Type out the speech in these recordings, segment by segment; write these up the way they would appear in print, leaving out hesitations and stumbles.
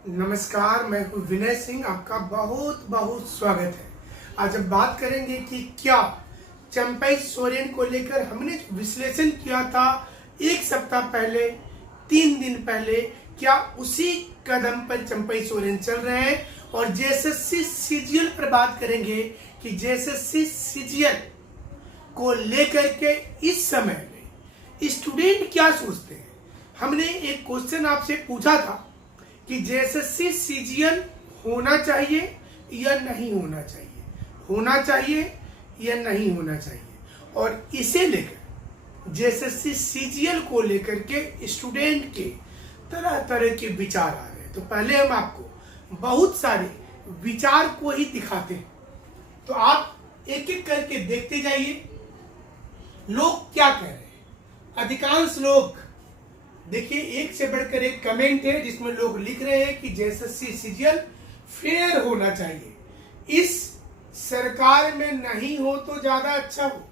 नमस्कार, मैं हूँ विनय सिंह। आपका बहुत बहुत स्वागत है। आज हम बात करेंगे कि क्या चंपई सोरेन को लेकर हमने जो विश्लेषण किया था एक सप्ताह पहले, 3 दिन पहले, क्या उसी कदम पर चंपई सोरेन चल रहे हैं। और जेएसएससी सीजीएल पर बात करेंगे कि जेएसएससी सीजीएल को लेकर के इस समय में स्टूडेंट क्या सोचते हैं। हमने एक क्वेश्चन आपसे पूछा था कि जेएसएससी सीजीएल होना चाहिए या नहीं होना चाहिए, होना चाहिए या नहीं होना चाहिए। और इसे लेकर जेएसएससी सीजीएल को लेकर के स्टूडेंट के तरह तरह के विचार आ रहे हैं। तो पहले हम आपको बहुत सारे विचार को ही दिखाते हैं, तो आप एक एक करके देखते जाइए लोग क्या कह रहे हैं। अधिकांश लोग देखिए, एक से बढ़कर एक कमेंट है जिसमें लोग लिख रहे हैं कि जेएसएससी सीजीएल फेयर होना चाहिए, इस सरकार में नहीं हो तो ज्यादा अच्छा हो।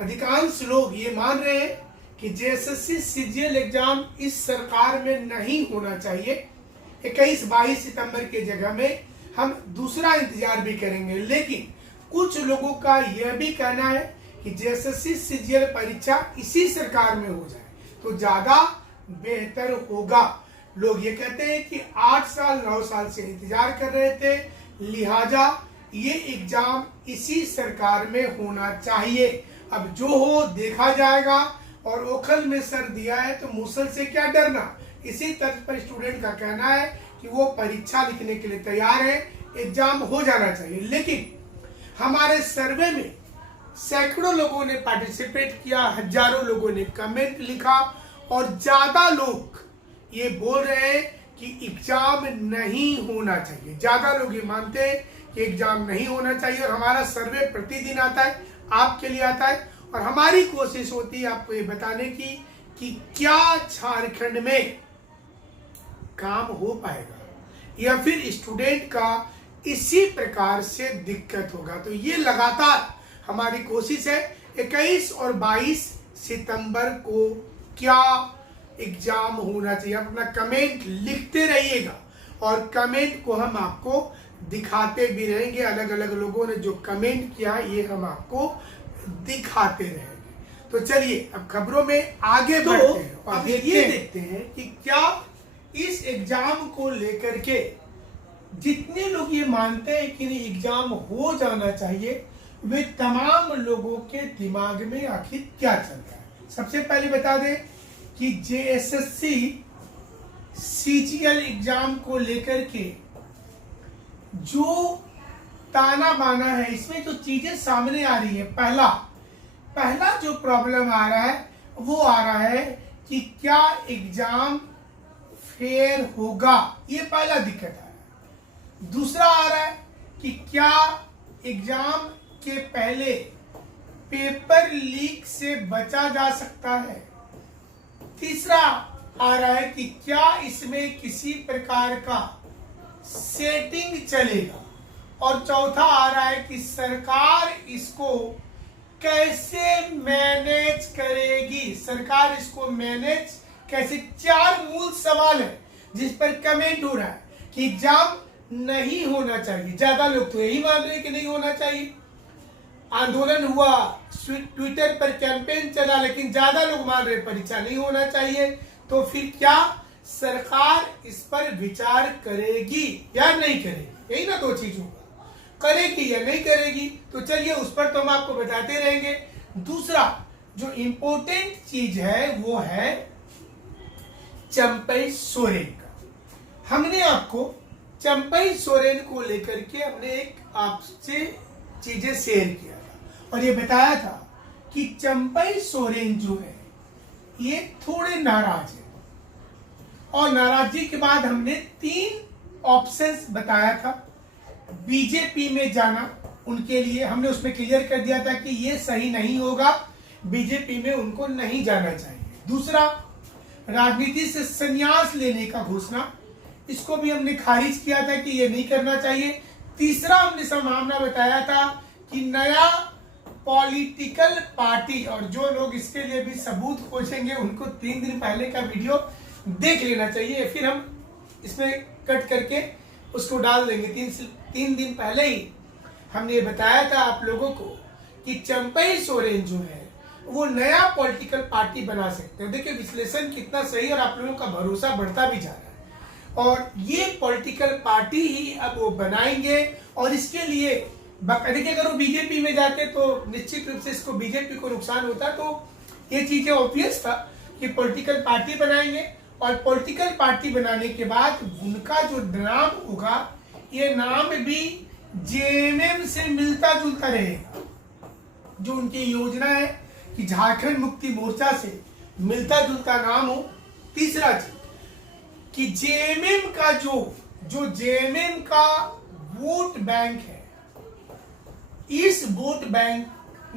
अधिकांश लोग ये मान रहे हैं कि जेएसएससी सीजीएल एग्जाम इस सरकार में नहीं होना चाहिए। 21-22 सितंबर के जगह में हम दूसरा इंतजार भी करेंगे, लेकिन कुछ लोगों का यह भी कहना है कि जेएसएससी सीजीएल परीक्षा इसी सरकार में हो जाए तो ज्यादा बेहतर होगा। लोग ये कहते हैं कि 8 साल 9 साल से इंतजार कर रहे थे, लिहाजा ये एग्जाम इसी सरकार में होना चाहिए। अब जो हो देखा जाएगा, और ओखल में सर दिया है तो मूसल से क्या डरना। इसी तर्ज पर स्टूडेंट का कहना है कि वो परीक्षा लिखने के लिए तैयार है, एग्जाम हो जाना चाहिए। लेकिन हमारे सर्वे में सैकड़ों लोगों ने पार्टिसिपेट किया, हजारों लोगों ने कमेंट लिखा, और ज्यादा लोग ये बोल रहे हैं कि एग्जाम नहीं होना चाहिए। ज्यादा लोग ये मानते हैं कि एग्जाम नहीं होना चाहिए। और हमारा सर्वे प्रतिदिन आता है, आपके लिए आता है, और हमारी कोशिश होती है आपको ये बताने की कि क्या झारखंड में काम हो पाएगा या फिर स्टूडेंट का इसी प्रकार से दिक्कत होगा। तो ये लगातार हमारी कोशिश है। 21 और 22 सितंबर को क्या एग्जाम होना चाहिए, आप अपना कमेंट लिखते रहिएगा और कमेंट को हम आपको दिखाते भी रहेंगे। अलग अलग लोगों ने जो कमेंट किया ये हम आपको दिखाते रहेंगे। तो चलिए अब खबरों में आगे बढ़ते हैं और ये देखते हैं कि क्या इस एग्जाम को लेकर के जितने लोग ये मानते हैं कि एग्जाम हो जाना चाहिए, वे तमाम लोगों के दिमाग में आखिर क्या चल रहा है। सबसे पहले बता दें कि जेएसएससी सीजीएल एग्जाम को लेकर के जो ताना बाना है, इसमें जो चीजें सामने आ रही है, पहला जो प्रॉब्लम आ रहा है वो आ रहा है कि क्या एग्जाम फेयर होगा, ये पहला दिक्कत आ रहा है। दूसरा आ रहा है कि क्या एग्जाम के पहले पेपर लीक से बचा जा सकता है। तीसरा आ रहा है कि क्या इसमें किसी प्रकार का सेटिंग चलेगा। और चौथा आ रहा है कि सरकार इसको कैसे मैनेज करेगी, सरकार इसको मैनेज कैसे। 4 मूल सवाल है जिस पर कमेंट हो रहा है कि एग्जाम नहीं होना चाहिए। ज्यादा लोग तो यही मान रहे हैं कि नहीं होना चाहिए। आंदोलन हुआ, ट्विटर पर कैंपेन चला, लेकिन ज्यादा लोग मान रहे परीक्षा नहीं होना चाहिए। तो फिर क्या सरकार इस पर विचार करेगी या नहीं करेगी, यही ना दो चीज होगा, करेगी या नहीं करेगी। तो चलिए उस पर तो हम आपको बताते रहेंगे। दूसरा जो इम्पोर्टेंट चीज है वो है चंपई सोरेन का। हमने आपको चंपई सोरेन को लेकर के हमने एक आपसे चीजें शेयर किया था और ये बताया था कि चंपई सोरेन जो है ये थोड़े नाराज है। और नाराजगी के बाद हमने 3 ऑप्शंस बताया था। बीजेपी में जाना उनके लिए, हमने उसमें क्लियर कर दिया था कि ये सही नहीं होगा, बीजेपी में उनको नहीं जाना चाहिए। दूसरा, राजनीति से संन्यास लेने का घोषणा, इसको भी हमने खारिज किया था कि ये नहीं करना चाहिए। तीसरा हमने संभावना बताया था कि नया पॉलिटिकल पार्टी, और जो लोग इसके लिए भी सबूत खोजेंगे उनको 3 दिन पहले का वीडियो देख लेना चाहिए। फिर हम इसमें कट करके उसको डाल देंगे। तीन दिन पहले ही हमने ये बताया था आप लोगों को कि चंपई सोरेन जो है वो नया पॉलिटिकल पार्टी बना सकते हैं। देखिए विश्लेषण कितना सही और आप लोगों का भरोसा बढ़ता भी जा रहा है। और ये पॉलिटिकल पार्टी ही अब वो बनाएंगे और इसके लिए देखिए अगर वो बीजेपी में जाते तो निश्चित रूप से इसको बीजेपी को नुकसान होता। तो ये चीजें ऑब्वियस था कि पॉलिटिकल पार्टी बनाएंगे और पॉलिटिकल पार्टी बनाने के बाद उनका जो नाम होगा ये नाम भी जेएमएम से मिलता जुलता रहेगा। जो उनकी योजना है कि झारखंड मुक्ति मोर्चा से मिलता जुलता नाम हो। तीसरा चीज कि जेएमएम का जो जेएमएम का वोट बैंक है, इस वोट बैंक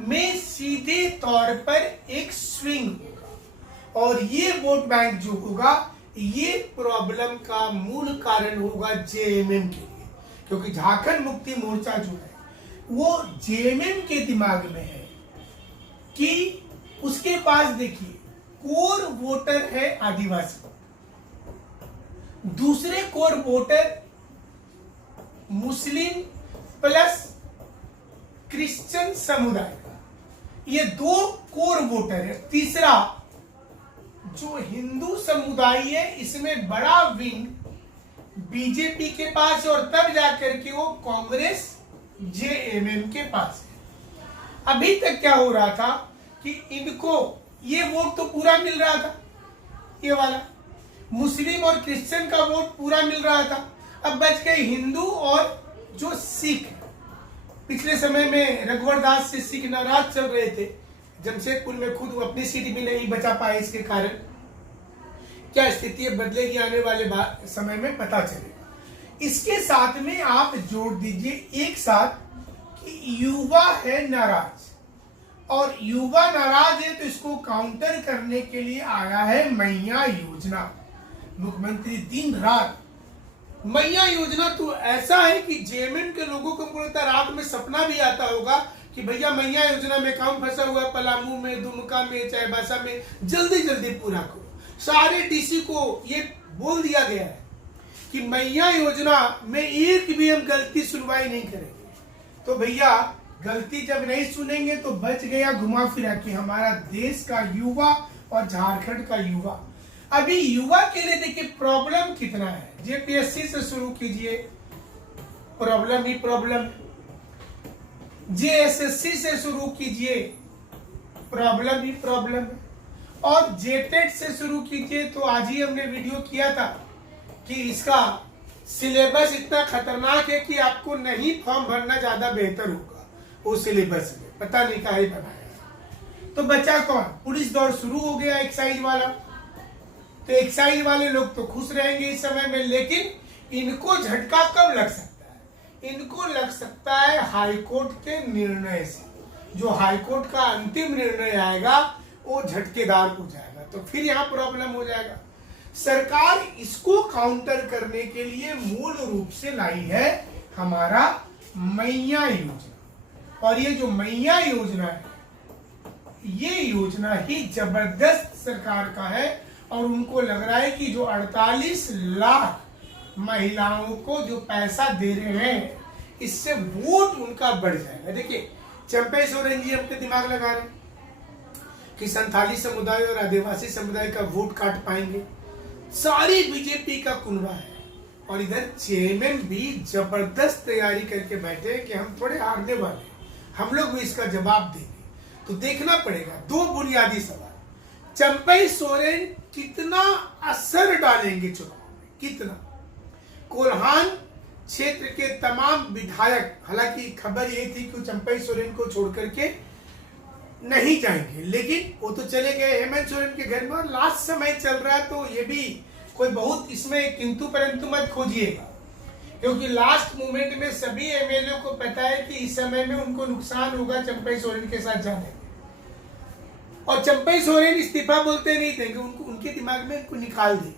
में सीधे तौर पर एक स्विंग होगा और ये वोट बैंक जो होगा ये प्रॉब्लम का मूल कारण होगा जेएमएम के लिए, क्योंकि झारखंड मुक्ति मोर्चा जो है वो जेएमएम के दिमाग में है कि उसके पास देखिए कोर वोटर है आदिवासी, दूसरे core voter Muslim plus Christian समुदाय का, ये दो कोर वोटर है। तीसरा जो हिंदू समुदाय है इसमें बड़ा विंग बीजेपी के पास है और तब जाकर के वो कांग्रेस जेएमएम के पास है। अभी तक क्या हो रहा था कि इनको ये वोट तो पूरा मिल रहा था, ये वाला मुस्लिम और क्रिश्चियन का वोट पूरा मिल रहा था। अब बच गए हिंदू और जो सिख। पिछले समय में रघुवर दास से सिख नाराज चल रहे थे, जमशेदपुर में खुद वो अपनी सीट भी नहीं बचा पाए। इसके कारण क्या स्थिति बदलेगी आने वाले समय में पता चलेगा। इसके साथ में आप जोड़ दीजिए एक साथ कि युवा है नाराज और युवा नाराज है तो इसको काउंटर करने के लिए आया है मैया योजना। मुख्यमंत्री दिन रात मैया योजना तो ऐसा है कि जेएमएम के लोगों को पूरी रात में सपना भी आता होगा कि भैया मैया योजना में काम फंसा हुआ पलामू में, दुमका में, चाईबासा में, जल्दी जल्दी पूरा करो। सारे डीसी को ये बोल दिया गया है कि मैया योजना में एक भी हम गलती सुनवाई नहीं करेंगे। तो भैया गलती जब नहीं सुनेंगे तो बच गया घुमा फिरा कि हमारा देश का युवा और झारखंड का युवा। अभी युवा के लिए देखिए प्रॉब्लम कितना है। जेपीएससी से शुरू कीजिए, प्रॉब्लम ही प्रॉब्लम। जेएसएससी से शुरू कीजिए, प्रॉब्लम ही प्रॉब्लम। और जेटेट से शुरू कीजिए तो आज ही हमने वीडियो किया था कि इसका सिलेबस इतना खतरनाक है कि आपको नहीं फॉर्म भरना ज्यादा बेहतर होगा। वो सिलेबस में पता नहीं काहे बनाया। तो बचा कौन? पुलिस दौड़ शुरू हो गया एक्साइज वाला। तो एक्साइज वाले लोग तो खुश रहेंगे इस समय में, लेकिन इनको झटका कब लग सकता है? इनको लग सकता है हाईकोर्ट के निर्णय से। जो हाईकोर्ट का अंतिम निर्णय आएगा वो झटकेदार हो जाएगा, तो फिर यहाँ प्रॉब्लम हो जाएगा। सरकार इसको काउंटर करने के लिए मूल रूप से लाई है हमारा मैया योजना। और ये जो मैया योजना है ये योजना ही जबरदस्त सरकार का है और उनको लग रहा है कि जो 48 लाख महिलाओं को जो पैसा दे रहे हैं इससे वोट उनका बढ़ जाएगा। देखिए चंपई सोरेन जी अपने दिमाग लगा रहे कि संथाली समुदाय और आदिवासी समुदाय का वोट काट पाएंगे। सारी बीजेपी का कुनबा है और इधर जेएमएम भी जबरदस्त तैयारी करके बैठे हैं कि हम थोड़े हारने वाले हैं, हम लोग भी इसका जवाब देंगे। तो देखना पड़ेगा। दो बुनियादी सवाल, चंपई सोरेन कितना असर डालेंगे चुनाव में, कितना। कोल्हान क्षेत्र के तमाम विधायक, हालांकि खबर ये थी कि चंपई सोरेन को छोड़ करके नहीं जाएंगे, लेकिन वो तो चले गए हेमंत सोरेन के घर में और लास्ट समय चल रहा है। तो ये भी कोई बहुत इसमें किंतु परंतु मत खोजिएगा, क्योंकि लास्ट मोमेंट में सभी एमएलए को पता है कि इस समय में उनको नुकसान होगा चंपई सोरेन के साथ जाने में। और चंपई सोरेन इस्तीफा बोलते नहीं थे, उनको उनके दिमाग में उनको निकाल दे।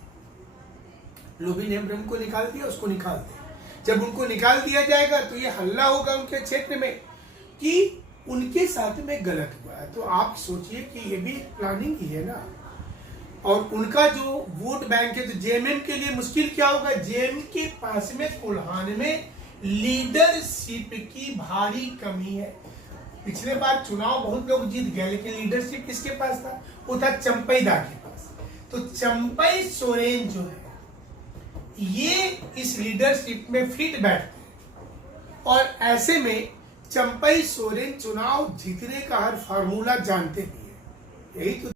लोभी ने ब्रह्म को निकाल दिया, उसको निकाल दे। जब उनको निकाल दिया जाएगा तो ये हल्ला होगा उनके क्षेत्र में कि उनके साथ में गलत हुआ है। तो आप सोचिए कि ये भी प्लानिंग ही है ना। और उनका जो वोट बैंक है, तो जेएमएम के लिए मुश्किल क्या होगा? जेएमएम के पास में कोल्हान में लीडरशिप की भारी कमी है। पिछले बार चुनाव बहुत लोग जीत गए, लेकिन लीडरशिप किसके पास था? वो था चंपई दा के पास। तो चंपई सोरेन जो है ये इस लीडरशिप में फिट बैठते हैं, और ऐसे में चंपई सोरेन चुनाव जीतने का हर फार्मूला जानते भी है। यही तो